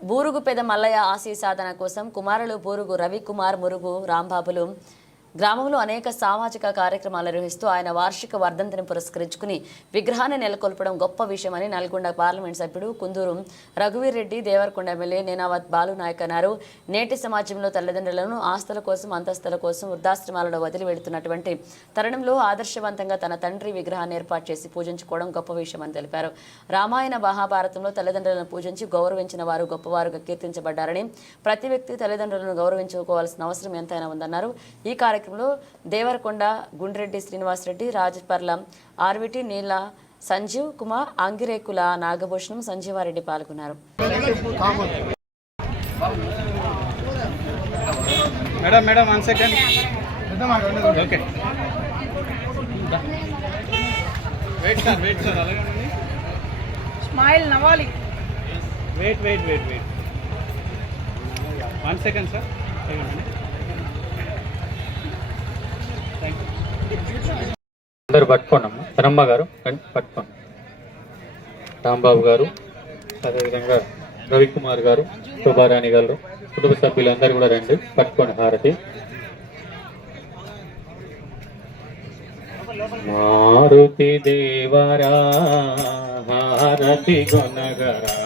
బూరుగు పెద మల్లయ్య ఆశీ సాధన కోసం కుమారులు బూరుగు రవికుమార్ మురుగు రాంబాబులు గ్రామంలో అనేక సామాజిక కార్యక్రమాలు నిర్వహిస్తూ ఆయన వార్షిక వర్ధంతిని పురస్కరించుకుని విగ్రహాన్ని నెలకొల్పడం గొప్ప విషయమని నల్గొండ పార్లమెంట్ సభ్యుడు కుందూరు రఘువీర్ రెడ్డి దేవరకొండ ఎమ్మెల్యే నేనావత్ బాలు నాయక్ అన్నారు. నేటి సమాజంలో తల్లిదండ్రులను ఆస్తుల కోసం అంతస్తుల కోసం వృద్ధాశ్రమాలలో వదిలి వెళుతున్నటువంటి తరుణంలో ఆదర్శవంతంగా తన తండ్రి విగ్రహాన్ని ఏర్పాటు చేసి పూజించుకోవడం గొప్ప విషయమని తెలిపారు. రామాయణ మహాభారతంలో తల్లిదండ్రులను పూజించి గౌరవించిన వారు గొప్పవారుగా కీర్తించబడ్డారని ప్రతి వ్యక్తి తల్లిదండ్రులను గౌరవించుకోవాల్సిన అవసరం ఎంతైనా ఉందన్నారు. ఈ కార్యక్రమంలో దేవరకొండ గుండ్రెడ్డి శ్రీనివాసరెడ్డి రాజపర్ల ఆర్విటి నీల సంజీవ్ కుమార్ అంగిరేకుల నాగభూషణం సంజీవారెడ్డి పాల్గొన్నారు. Madam madam one second okay wait sir wait sir అలాగే ఉండండి. Smile నవాలి wait wait wait wait one second sir అందరు పట్టుకోండమ్మా. తనమ్మ గారు రండి, పట్టుకోండి. రాంబాబు గారు అదేవిధంగా రవికుమార్ గారు శోభారాణి గారు కుటుంబ సభ్యులందరూ కూడా రండి. పట్టుకోండి హారతి. మారుతి దేవరా హారతి గుణగరా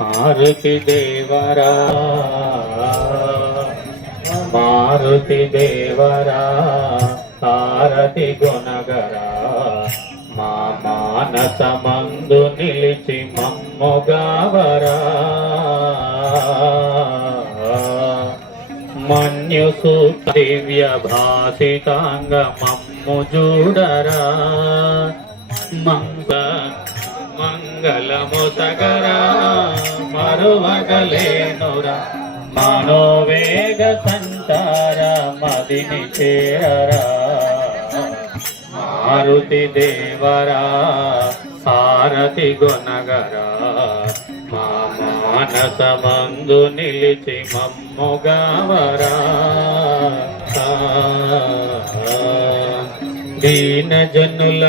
మారుతి దేవరా మారుతి దేవరా. హారతి గుణగరా మా మానస మందు నిలిచి మమ్ముగావరా మన్యుసు దివ్య భాసితాంగ మమ్ము చూడరా మంగ మంగళము సగరా మరువగలేనురా. మనోవేగ సంచార మదిని చేరరా. మారుతి దేవరా సారథి గుణగరా మా మానస మందు నిలిచి మమ్ముగావరా దీన జనుల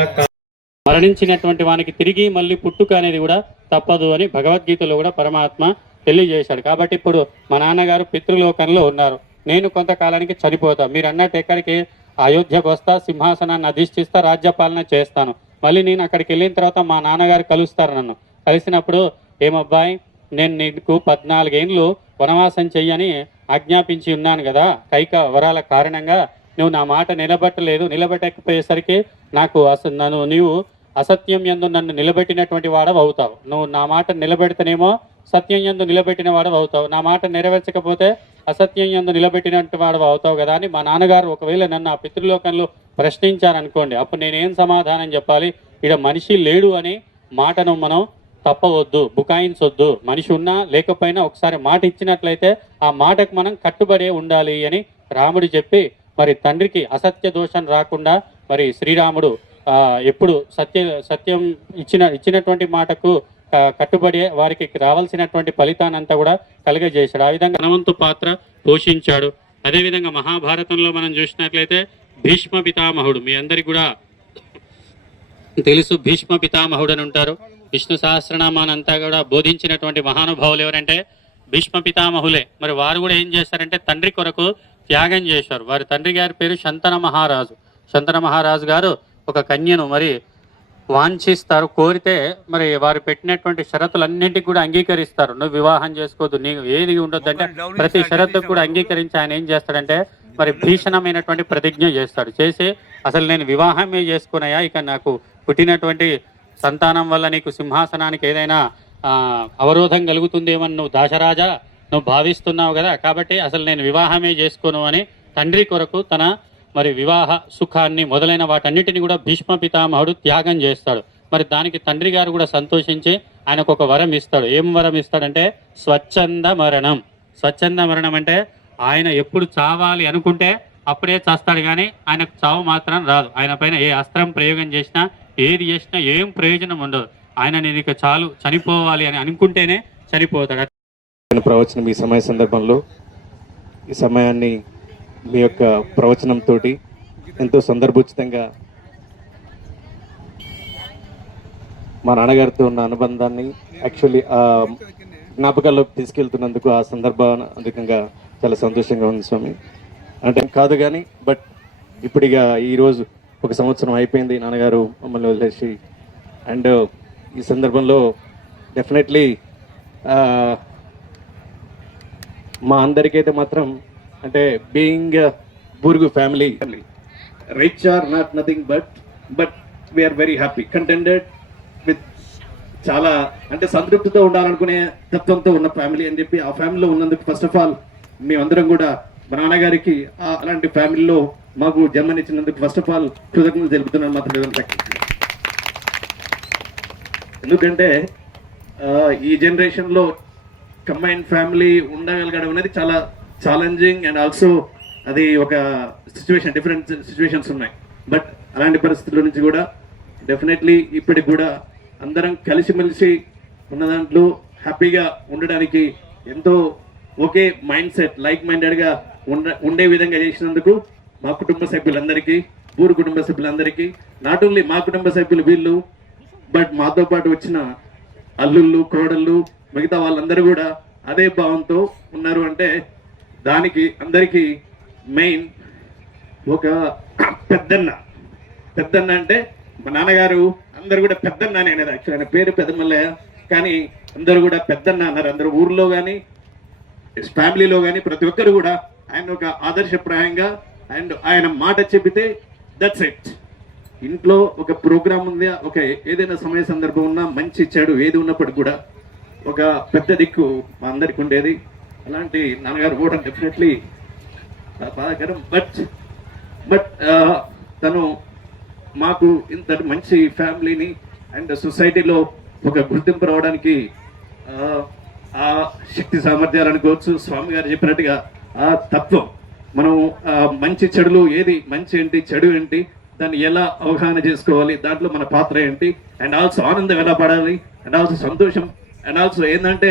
మరణించినటువంటి వానికి తిరిగి మళ్ళీ పుట్టుక అనేది కూడా తప్పదు అని భగవద్గీతలో కూడా పరమాత్మ తెలియజేశాడు. కాబట్టి ఇప్పుడు మా నాన్నగారు పితృలోకంలో ఉన్నారు. నేను కొంతకాలానికి చనిపోతా. మీరు అన్నట్టు ఎక్కడికి అయోధ్యకు వస్తా సింహాసనాన్ని అధిష్ఠిస్తా రాజ్యపాలన చేస్తాను. మళ్ళీ నేను అక్కడికి వెళ్ళిన తర్వాత మా నాన్నగారు కలుస్తారు నన్ను. కలిసినప్పుడు ఏమబ్బాయి నేను నీకు పద్నాలుగేండ్లు వనవాసం చెయ్యని ఆజ్ఞాపించి ఉన్నాను కదా. కైక వరాల కారణంగా నువ్వు నా మాట నిలబెట్టలేదు. నిలబెట్టకపోయేసరికి నాకు అసలు నన్ను నీవు అసత్యం ఎందు నన్ను నిలబెట్టినటువంటి వాడవు అవుతావు. నువ్వు నా మాట నిలబెడితేనేమో సత్యం ఎందు నిలబెట్టిన వాడవు అవుతావు. నా మాట నెరవేర్చకపోతే అసత్యం ఎందు నిలబెట్టినట్టు వాడవు అవుతావు కదా అని మా నాన్నగారు ఒకవేళ నన్ను ఆ పితృలోకంలో ప్రశ్నించారనుకోండి అప్పుడు నేనేం సమాధానం చెప్పాలి? ఇక్కడ మనిషి లేడు అని మాటను మనం తప్పవద్దు బుకాయించొద్దు. మనిషి ఉన్నా లేకపోయినా ఒకసారి మాట ఇచ్చినట్లయితే ఆ మాటకు మనం కట్టుబడే ఉండాలి అని రాముడు చెప్పి మరి తండ్రికి అసత్య దోషం రాకుండా మరి శ్రీరాముడు ఎప్పుడు సత్య సత్యం ఇచ్చిన ఇచ్చినటువంటి మాటకు కట్టుబడి వారికి రావాల్సినటువంటి ఫలితానంతా కూడా కలుగజేశాడు. ఆ విధంగా ధనవంతు పాత్ర పోషించాడు. అదేవిధంగా మహాభారతంలో మనం చూసినట్లయితే భీష్మ పితామహుడు మీ అందరికి కూడా తెలుసు భీష్మ పితామహుడు అని ఉంటారు. విష్ణు సహస్రనామానంతా కూడా బోధించినటువంటి మహానుభావులు ఎవరంటే భీష్మ పితామహులే. మరి వారు కూడా ఏం చేశారంటే తండ్రి కొరకు త్యాగం చేశారు. వారి తండ్రి గారి పేరు శంతన మహారాజు. శంతన మహారాజు గారు ఒక కన్యను మరి వాంఛిస్తారు కోరితే మరి వారు పెట్టినటువంటి షరతులన్నింటికి కూడా అంగీకరిస్తారు. నువ్వు వివాహం చేసుకోవద్దు నీకు ఏది ఉండొద్దు అంటే ప్రతి షరతుకు కూడా అంగీకరించి ఆయన ఏం చేస్తాడంటే మరి భీషణమైనటువంటి ప్రతిజ్ఞ చేస్తాడు. చేసి అసలు నేను వివాహమే చేసుకున్నాయా? ఇక నాకు పుట్టినటువంటి సంతానం వల్ల నీకు సింహాసనానికి ఏదైనా అవరోధం కలుగుతుందేమని నువ్వు దాశరాజా నువ్వు భావిస్తున్నావు కదా. కాబట్టి అసలు నేను వివాహమే చేసుకోను అని తండ్రి కొరకు తన మరి వివాహ సుఖాన్ని మొదలైన వాటన్నిటిని కూడా భీష్మ పితామహుడు త్యాగం చేస్తాడు. మరి దానికి తండ్రి గారు కూడా సంతోషించి ఆయనకు ఒక వరం ఇస్తాడు. ఏం వరం ఇస్తాడంటే స్వచ్ఛంద మరణం. స్వచ్ఛంద మరణం అంటే ఆయన ఎప్పుడు చావాలి అనుకుంటే అప్పుడే చేస్తాడు కానీ ఆయనకు చావు మాత్రం రాదు. ఆయన పైన ఏ అస్త్రం ప్రయోగం చేసినా ఏది చేసినా ఏం ప్రయోజనం ఉండదు. ఆయన నేను ఇక చాలు చనిపోవాలి అని అనుకుంటేనే చనిపోతాడు. ప్రవచనం ఈ సమయ సందర్భంలో ఈ సమయాన్ని మీ యొక్క ప్రవచనంతో ఎంతో సందర్భోచితంగా మా నాన్నగారితో ఉన్న అనుబంధాన్ని యాక్చువల్లీ జ్ఞాపకాల్లోకి తీసుకెళ్తున్నందుకు ఆ సందర్భాధికంగా చాలా సంతోషంగా ఉంది స్వామి. అంటే కాదు కానీ బట్ ఇప్పుడు ఇక ఈరోజు ఒక సంవత్సరం అయిపోయింది నాన్నగారు మమ్మల్ని వదిలేసి. అండ్ ఈ సందర్భంలో డెఫినెట్లీ మా అందరికైతే మాత్రం అంటే being Burgu family rich or not nothing but but we are very happy contented with చాలా అంటే సంతృప్తితో ఉండాలనుకునే తత్వంతో ఉన్న ఫ్యామిలీ అని చెప్పి ఆ ఫ్యామిలీలో ఉన్నందుకు ఫస్ట్ ఆఫ్ ఆల్ మేమందరం కూడా మా నాన్నగారికి ఆ- అలాంటి ఫ్యామిలీలో మాకు జన్మనిచ్చినందుకు ఫస్ట్ ఆఫ్ ఆల్ కృతజ్ఞతలు తెలుపుతున్నాను మాత్రం లేదని ఎందుకంటే ఈ జనరేషన్లో కంబైన్ ఫ్యామిలీ ఉండగలగడం అనేది చాలా ఛాలెంజింగ్ అండ్ ఆల్సో అది ఒక సిచ్యువేషన్ డిఫరెంట్ సిచ్యువేషన్స్ ఉన్నాయి. బట్ అలాంటి పరిస్థితుల నుంచి కూడా డెఫినెట్లీ ఇప్పటికి కూడా అందరం కలిసిమెలిసి ఉన్న దాంట్లో హ్యాపీగా ఉండడానికి ఎంతో ఒకే మైండ్ సెట్ లైక్ మైండెడ్గా ఉండ ఉండే విధంగా చేసినందుకు మా కుటుంబ సభ్యులందరికీ ఊరు కుటుంబ సభ్యులందరికీ నాట్ ఓన్లీ మా కుటుంబ సభ్యులు వీళ్ళు బట్ మాతో పాటు వచ్చిన అల్లుళ్ళు కోడళ్ళు మిగతా వాళ్ళందరూ కూడా అదే భావంతో ఉన్నారు అంటే దానికి అందరికీ మెయిన్ ఒక పెద్దన్న. పెద్దన్న అంటే మా నాన్నగారు అందరు కూడా పెద్దన్న అని అనేది యాక్చువల్ ఆయన పేరు పెద్దమల్లయ్య. కానీ అందరూ కూడా పెద్దన్న అన్నారు. అందరు ఊర్లో కానీ ఫ్యామిలీలో కానీ ప్రతి ఒక్కరు కూడా ఆయన ఒక ఆదర్శప్రాయంగా అండ్ ఆయన మాట చెబితే దట్స్ ఇట్ ఇంట్లో ఒక ప్రోగ్రామ్ ఉంది ఒక ఏదైనా సమయ సందర్భం ఉన్నా మంచి చెడు ఏది ఉన్నప్పటికీ కూడా ఒక పెద్ద దిక్కు మా అందరికి ఉండేది. అలాంటి నాన్నగారు కూడా డెఫినెట్లీ బాధాకరం. బట్ బట్ తను మాకు ఇంతటి మంచి ఫ్యామిలీని అండ్ సొసైటీలో ఒక గుర్తింపు రావడానికి ఆ, శక్తి సామర్థ్యాలు అనుకోవచ్చు. స్వామి గారు చెప్పినట్టుగా ఆ తత్వం మనం మంచి చెడులు ఏది మంచి ఏంటి చెడు ఏంటి దాన్ని ఎలా అవగాహన చేసుకోవాలి దాంట్లో మన పాత్ర ఏంటి అండ్ ఆల్సో ఆనందం ఎలా పడాలి అండ్ ఆల్సో సంతోషం అండ్ ఆల్సో ఏంటంటే